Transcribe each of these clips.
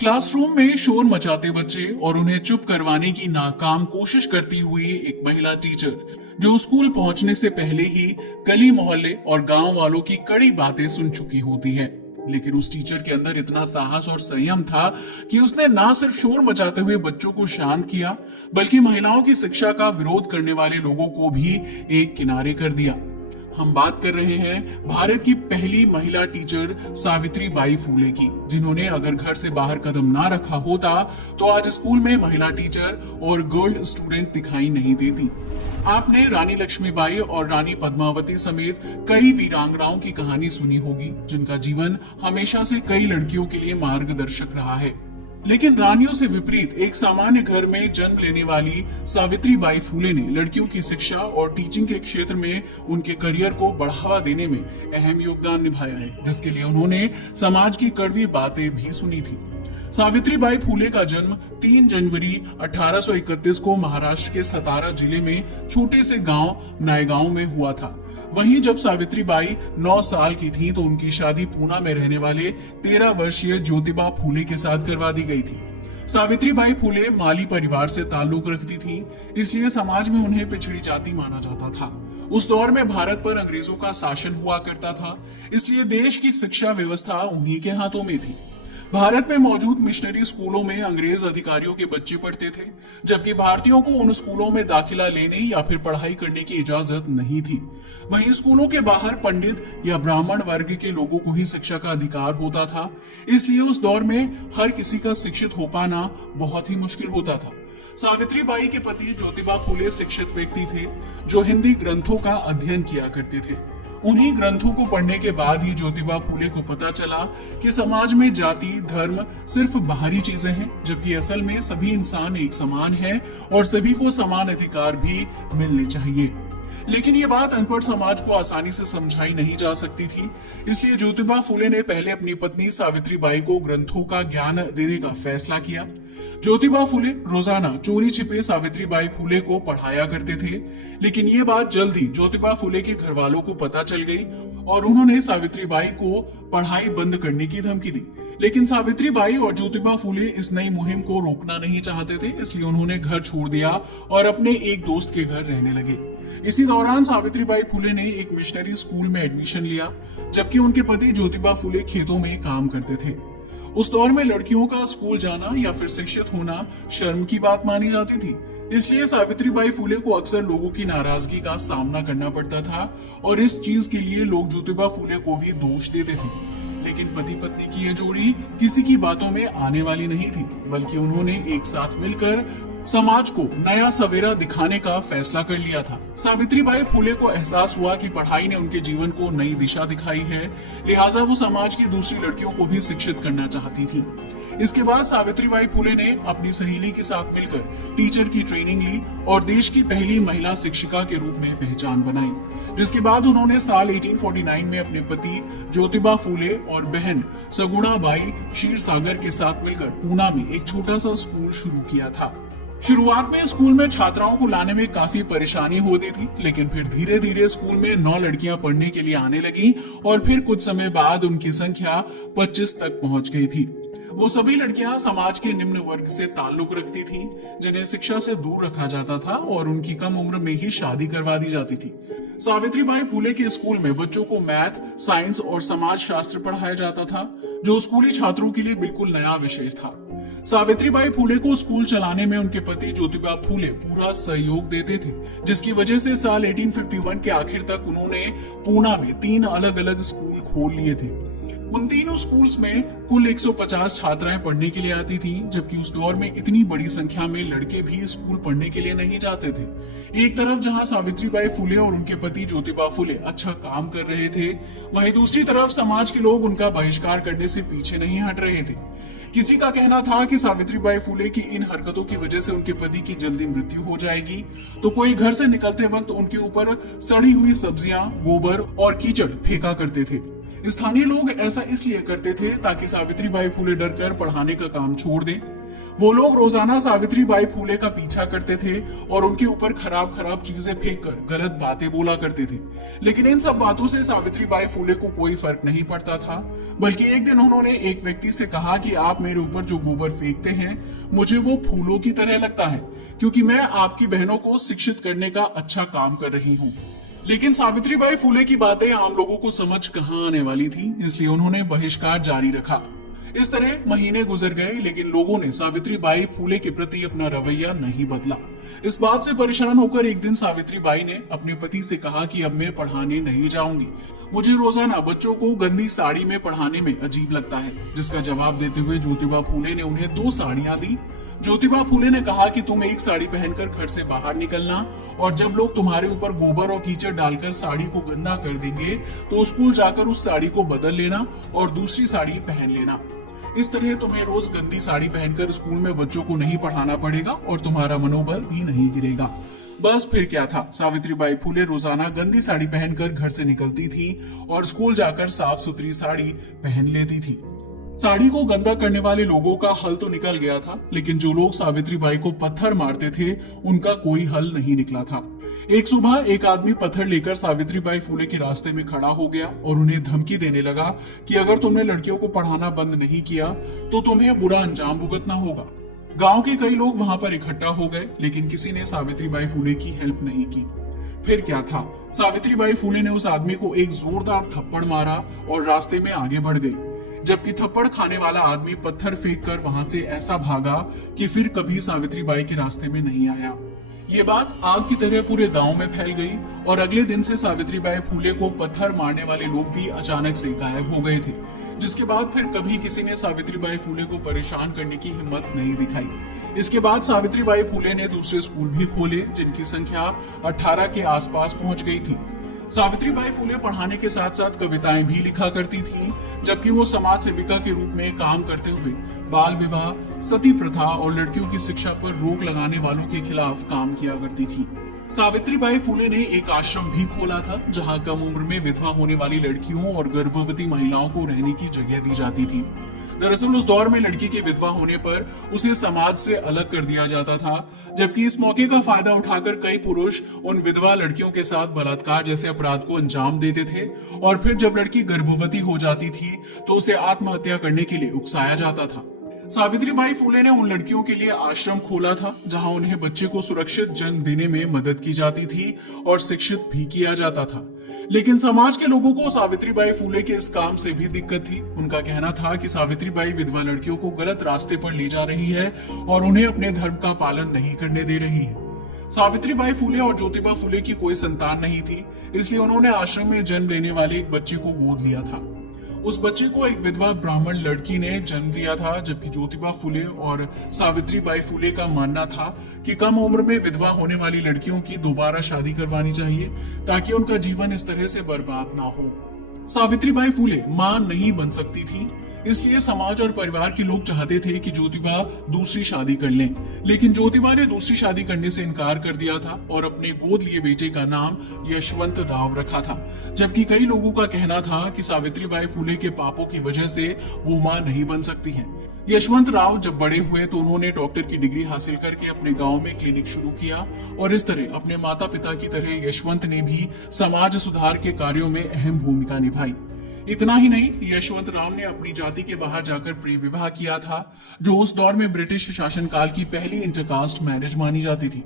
Classroom में शोर मचाते बच्चे और उन्हें चुप करवाने की नाकाम कोशिश करती हुई एक महिला टीचर जो स्कूल पहुंचने से पहले ही गली मोहल्ले और गांव वालों की कड़ी बातें सुन चुकी होती है। लेकिन उस टीचर के अंदर इतना साहस और संयम था कि उसने ना सिर्फ शोर मचाते हुए बच्चों को शांत किया, बल्कि महिलाओं की शिक्षा का विरोध करने वाले लोगों को भी एक किनारे कर दिया। हम बात कर रहे हैं भारत की पहली महिला टीचर सावित्री बाई फूले की, जिन्होंने अगर घर से बाहर कदम ना रखा होता तो आज स्कूल में महिला टीचर और गर्ल स्टूडेंट दिखाई नहीं देती। आपने रानी लक्ष्मीबाई और रानी पद्मावती समेत कई वीरांगनाओं की कहानी सुनी होगी, जिनका जीवन हमेशा से कई लड़कियों के लिए मार्गदर्शक रहा है। लेकिन रानियों से विपरीत एक सामान्य घर में जन्म लेने वाली सावित्री बाई फूले ने लड़कियों की शिक्षा और टीचिंग के क्षेत्र में उनके करियर को बढ़ावा देने में अहम योगदान निभाया है, जिसके लिए उन्होंने समाज की कड़वी बातें भी सुनी थी। सावित्री बाई फूले का जन्म 3 जनवरी 1831 को महाराष्ट्र के सतारा जिले में छोटे से गांव नायगांव में हुआ था। वहीं जब सावित्री बाई 9 साल की थी तो उनकी शादी पूना में रहने वाले 13 वर्षीय ज्योतिबा फूले के साथ करवा दी गई थी। सावित्री बाई फूले माली परिवार से ताल्लुक रखती थी, इसलिए समाज में उन्हें पिछड़ी जाति माना जाता था। उस दौर में भारत पर अंग्रेजों का शासन हुआ करता था, इसलिए देश की शिक्षा व्यवस्था उन्हीं के हाथों में थी। भारत में मौजूद मिशनरी स्कूलों में अंग्रेज अधिकारियों के बच्चे पढ़ते थे, जबकि भारतीयों को उन स्कूलों में दाखिला लेने या फिर पढ़ाई करने की इजाजत नहीं थी। वहीं स्कूलों के बाहर पंडित या ब्राह्मण वर्ग के लोगों को ही शिक्षा का अधिकार होता था, इसलिए उस दौर में हर किसी का शिक्षित हो पाना बहुत ही मुश्किल होता था। सावित्री बाई के पति ज्योतिबा फूले शिक्षित व्यक्ति थे, जो हिंदी ग्रंथों का अध्ययन किया करते थे। उन्हीं ग्रंथों को पढ़ने के बाद ही ज्योतिबा फूले को पता चला कि समाज में जाति धर्म सिर्फ बाहरी चीजें हैं, जबकि असल में सभी इंसान एक समान हैं और सभी को समान अधिकार भी मिलने चाहिए। लेकिन ये बात अनपढ़ समाज को आसानी से समझाई नहीं जा सकती थी, इसलिए ज्योतिबा फूले ने पहले अपनी पत्नी सावित्री बाई को ग्रंथों का ज्ञान देने का फैसला किया। ज्योतिबा फूले रोजाना चोरी छिपे सावित्री बाई फूले को पढ़ाया करते थे, लेकिन ये बात जल्दी ज्योतिबा फूले के घर वालों को पता चल गई और उन्होंने सावित्री बाई को पढ़ाई बंद करने की धमकी दी। लेकिन सावित्री बाई और ज्योतिबा फूले इस नई मुहिम को रोकना नहीं चाहते थे, इसलिए उन्होंने घर छोड़ दिया और अपने एक दोस्त के घर रहने लगे। इसी दौरान सावित्री बाई फूले ने एक मिशनरी स्कूल में एडमिशन लिया, जबकि उनके पति ज्योतिबा फूले खेतों में काम करते थे। उस दौर में लड़कियों का स्कूल जाना या फिर शिक्षित होना शर्म की बात मानी जाती थी, इसलिए सावित्री बाई फूले को अक्सर लोगों की नाराजगी का सामना करना पड़ता था और इस चीज के लिए लोग ज्योतिबा फूले को भी दोष देते थे। लेकिन पति पत्नी की ये जोड़ी किसी की बातों में आने वाली नहीं थी, बल्कि उन्होंने एक साथ मिलकर समाज को नया सवेरा दिखाने का फैसला कर लिया था। सावित्री बाई फूले को एहसास हुआ कि पढ़ाई ने उनके जीवन को नई दिशा दिखाई है, लिहाजा वो समाज की दूसरी लड़कियों को भी शिक्षित करना चाहती थी। इसके बाद सावित्री बाई फूले ने अपनी सहेली के साथ मिलकर टीचर की ट्रेनिंग ली और देश की पहली महिला शिक्षिका के रूप में पहचान बनाई, जिसके बाद उन्होंने साल 1849 में अपने पति ज्योतिबा फूले और बहन सगुणा बाई क्षीरसागर के साथ मिलकर पूना में एक छोटा सा स्कूल शुरू किया था। शुरुआत में स्कूल में छात्राओं को लाने में काफी परेशानी होती थी, लेकिन फिर धीरे धीरे स्कूल में 9 लड़कियां पढ़ने के लिए आने लगी और फिर कुछ समय बाद उनकी संख्या 25 तक पहुंच गई थी। वो सभी लड़कियां समाज के निम्न वर्ग से ताल्लुक रखती थीं, जिन्हें शिक्षा से दूर रखा जाता था और उनकी कम उम्र में ही शादी करवा दी जाती थी। सावित्री बाई फूले के स्कूल में बच्चों को मैथ, साइंस और समाज शास्त्र पढ़ाया जाता था, जो स्कूली छात्रों के लिए बिल्कुल नया विषय था। सावित्री बाई फूले को स्कूल चलाने में उनके पति ज्योतिबा फूले पूरा सहयोग देते थे, जिसकी वजह से साल 1851 के आखिर तक उन्होंने पूना में 3 अलग अलग स्कूल खोल लिए थे। उन तीनों स्कूल्स में कुल 150 छात्राएं पढ़ने के लिए आती थीं, जबकि उस दौर में इतनी बड़ी संख्या में लड़के भी स्कूल पढ़ने के लिए नहीं जाते थे। एक तरफ जहां सावित्री बाई फूले और उनके पति ज्योतिबा फूले अच्छा काम कर रहे थे, वहीं दूसरी तरफ समाज के लोग उनका बहिष्कार करने से पीछे नहीं हट रहे थे। किसी का कहना था कि सावित्री बाई फूले की इन हरकतों की वजह से उनके पति की जल्दी मृत्यु हो जाएगी, तो कोई घर से निकलते वक्त उनके ऊपर सड़ी हुई सब्जियां, गोबर और कीचड़ फेंका करते थे। स्थानीय लोग ऐसा इसलिए करते थे ताकि सावित्री बाई फूले डरकर पढ़ाने का काम छोड़ दें। वो लोग रोजाना सावित्री बाई फूले का पीछा करते थे और उनके ऊपर खराब खराब चीजें फेंक कर गलत बातें बोला करते थे। लेकिन इन सब बातों से सावित्री बाई फूले को कोई फर्क नहीं पड़ता था। बल्कि एक दिन उन्होंने एक व्यक्ति से कहा कि आप मेरे ऊपर जो गोबर फेंकते हैं मुझे वो फूलों की तरह लगता है, क्योंकि मैं आपकी बहनों को शिक्षित करने का अच्छा काम कर रही हूँ। लेकिन सावित्री बाई फूले की बातें आम लोगों को समझ कहाँ आने वाली थी, इसलिए उन्होंने बहिष्कार जारी रखा। इस तरह महीने गुजर गए, लेकिन लोगों ने सावित्री बाई फूले के प्रति अपना रवैया नहीं बदला। इस बात से परेशान होकर एक दिन सावित्री बाई ने अपने पति से कहा कि अब मैं पढ़ाने नहीं जाऊंगी, मुझे रोजाना बच्चों को गंदी साड़ी में पढ़ाने में अजीब लगता है। जिसका जवाब देते हुए ज्योतिबा फूले ने उन्हें 2 साड़ियां दी। ज्योतिबा फूले ने कहा कि तुम एक साड़ी पहनकर घर से बाहर निकलना, और जब लोग तुम्हारे ऊपर गोबर और कीचड़ डालकर साड़ी को गंदा कर देंगे तो स्कूल जाकर उस साड़ी को बदल लेना और दूसरी साड़ी पहन लेना। इस तरह तुम्हें रोज गंदी साड़ी पहनकर स्कूल में बच्चों को नहीं पढ़ाना पड़ेगा और तुम्हारा मनोबल भी नहीं गिरेगा। बस फिर क्या था, सावित्री बाई फूले रोजाना गंदी साड़ी पहनकर घर से निकलती थी और स्कूल जाकर साफ सुथरी साड़ी पहन लेती थी। साड़ी को गंदा करने वाले लोगों का हल तो निकल गया था, लेकिन जो लोग सावित्री बाई को पत्थर मारते थे उनका कोई हल नहीं निकला था। एक सुबह एक आदमी पत्थर लेकर सावित्री बाई फूले के रास्ते में खड़ा हो गया और उन्हें धमकी देने लगा कि अगर तुमने लड़कियों को पढ़ाना बंद नहीं किया तो तुम्हें बुरा अंजाम भुगतना होगा। गांव के कई लोग वहां पर इकट्ठा हो गए, लेकिन किसी ने सावित्री बाई फूले की हेल्प नहीं की। फिर क्या था, सावित्री बाई फूले ने उस आदमी को एक जोरदार थप्पड़ मारा और रास्ते में आगे बढ़ गई, जबकि थप्पड़ खाने वाला आदमी पत्थर फेंक कर वहां से ऐसा भागा कि फिर कभी सावित्री बाई के रास्ते में नहीं आया। ये बात आग की तरह पूरे गांव में फैल गई और अगले दिन से सावित्री बाई फूले को पत्थर मारने वाले लोग भी अचानक से गायब हो गए थे, जिसके बाद फिर कभी किसी ने सावित्री बाई फूले को परेशान करने की हिम्मत नहीं दिखाई। इसके बाद सावित्री बाई फूले ने दूसरे स्कूल भी खोले, जिनकी संख्या 18 के आसपास पहुंच गई थी। सावित्री बाई फूले पढ़ाने के साथ साथ कविताएं भी लिखा करती थीं, जबकि वो समाज सेविका के रूप में काम करते हुए बाल विवाह, सती प्रथा और लड़कियों की शिक्षा पर रोक लगाने वालों के खिलाफ काम किया करती थी। सावित्री बाई फूले ने एक आश्रम भी खोला था, जहां कम उम्र में विधवा होने वाली लड़कियों और गर्भवती महिलाओं को रहने की जगह दी जाती थी। दरअसल उस दौर में लड़की के विधवा होने पर उसे समाज से अलग कर दिया जाता था, जबकि इस मौके का फायदा उठाकर कई पुरुष उन विधवा लड़कियों के साथ बलात्कार जैसे अपराध को अंजाम देते थे और फिर जब लड़की गर्भवती हो जाती थी तो उसे आत्महत्या करने के लिए उकसाया जाता था। सावित्री बाई फूले ने उन लड़कियों के लिए आश्रम खोला था, जहां उन्हें बच्चे को सुरक्षित जन्म देने में मदद की जाती थी और शिक्षित भी किया जाता था। लेकिन समाज के लोगों को सावित्री बाई फूले के इस काम से भी दिक्कत थी। उनका कहना था कि सावित्री बाई विधवा लड़कियों को गलत रास्ते पर ले जा रही है और उन्हें अपने धर्म का पालन नहीं करने दे रही है। सावित्री बाई फूले और ज्योतिबा फूले की कोई संतान नहीं थी, इसलिए उन्होंने आश्रम में जन्म लेने वाले एक बच्चे को गोद लिया था। उस बच्चे को एक विधवा ब्राह्मण लड़की ने जन्म दिया था, जबकि ज्योतिबा फूले और सावित्री बाई फूले का मानना था कि कम उम्र में विधवा होने वाली लड़कियों की दोबारा शादी करवानी चाहिए ताकि उनका जीवन इस तरह से बर्बाद ना हो। सावित्री बाई फूले मां नहीं बन सकती थी, इसलिए समाज और परिवार के लोग चाहते थे कि ज्योतिबा दूसरी शादी कर लें, लेकिन ज्योतिबा ने दूसरी शादी करने से इनकार कर दिया था और अपने गोद लिए बेटे का नाम यशवंत राव रखा था। जबकि कई लोगों का कहना था कि सावित्री बाई फूले के पापों की वजह से वो मां नहीं बन सकती हैं। यशवंत राव जब बड़े हुए तो उन्होंने डॉक्टर की डिग्री हासिल करके अपने गांव में क्लिनिक शुरू किया और इस तरह अपने माता पिता की तरह यशवंत ने भी समाज सुधार के कार्यों में अहम भूमिका निभाई। इतना ही नहीं, यशवंत राव ने अपनी जाति के बाहर जाकर प्रेम विवाह किया था, जो उस दौर में ब्रिटिश शासनकाल की पहली इंटरकास्ट मैरिज मानी जाती थी।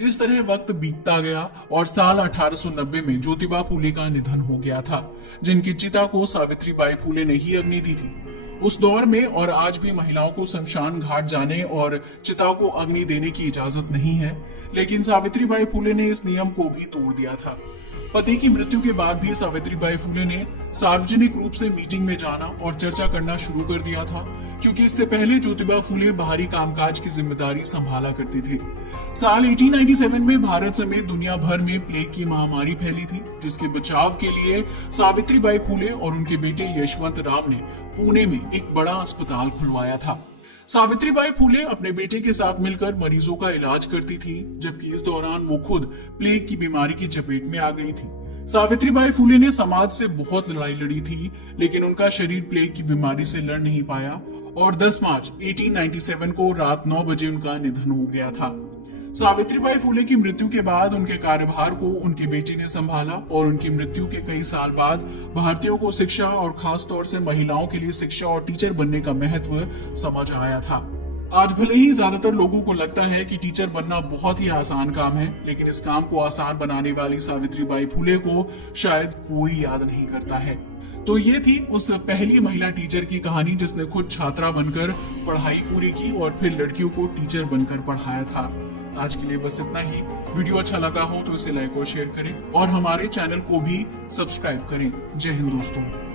इस तरह वक्त बीतता गया और साल 1890 में ज्योतिबा फूले का निधन हो गया था, जिनकी चिता को सावित्री बाई फूले ने ही अग्नि दी थी। उस दौर में और आज भी महिलाओं को शमशान घाट जाने और चिता को अग्नि देने की इजाजत नहीं है, लेकिन सावित्री बाई फूले ने इस नियम को भी तोड़ दिया था। पति की मृत्यु के बाद भी सावित्री बाई फूले ने सार्वजनिक रूप से मीटिंग में जाना और चर्चा करना शुरू कर दिया था, क्योंकि इससे पहले ज्योतिबा फूले बाहरी कामकाज की जिम्मेदारी संभाला करती थी। साल 1897 में भारत समेत दुनिया भर में प्लेग की महामारी फैली थी, जिसके बचाव के लिए सावित्री बाई फूले और उनके बेटे यशवंत राव ने पुणे में एक बड़ा अस्पताल खुलवाया था। सावित्री बाई फूले अपने बेटे के साथ मिलकर मरीजों का इलाज करती थी, जबकि इस दौरान वो खुद प्लेग की बीमारी की चपेट में आ गई थी। सावित्री बाई फूले ने समाज से बहुत लड़ाई लड़ी थी, लेकिन उनका शरीर प्लेग की बीमारी से लड़ नहीं पाया और 10 मार्च 1897 को रात 9 बजे उनका निधन हो गया था। सावित्रीबाई फुले की मृत्यु के बाद उनके कार्यभार को उनकी बेटी ने संभाला और उनकी मृत्यु के कई साल बाद भारतीयों को शिक्षा और खास तौर से महिलाओं के लिए शिक्षा और टीचर बनने का महत्व समझ आया था। आज भले ही ज्यादातर लोगों को लगता है कि टीचर बनना बहुत ही आसान काम है, लेकिन इस काम को आसान बनाने वाली सावित्रीबाई फुले को शायद कोई याद नहीं करता है। तो ये थी उस पहली महिला टीचर की कहानी जिसने खुद छात्रा बनकर पढ़ाई पूरी की और फिर लड़कियों को टीचर बनकर पढ़ाया था। आज के लिए बस इतना ही। वीडियो अच्छा लगा हो तो इसे लाइक और शेयर करें और हमारे चैनल को भी सब्सक्राइब करें। जय हिंद दोस्तों।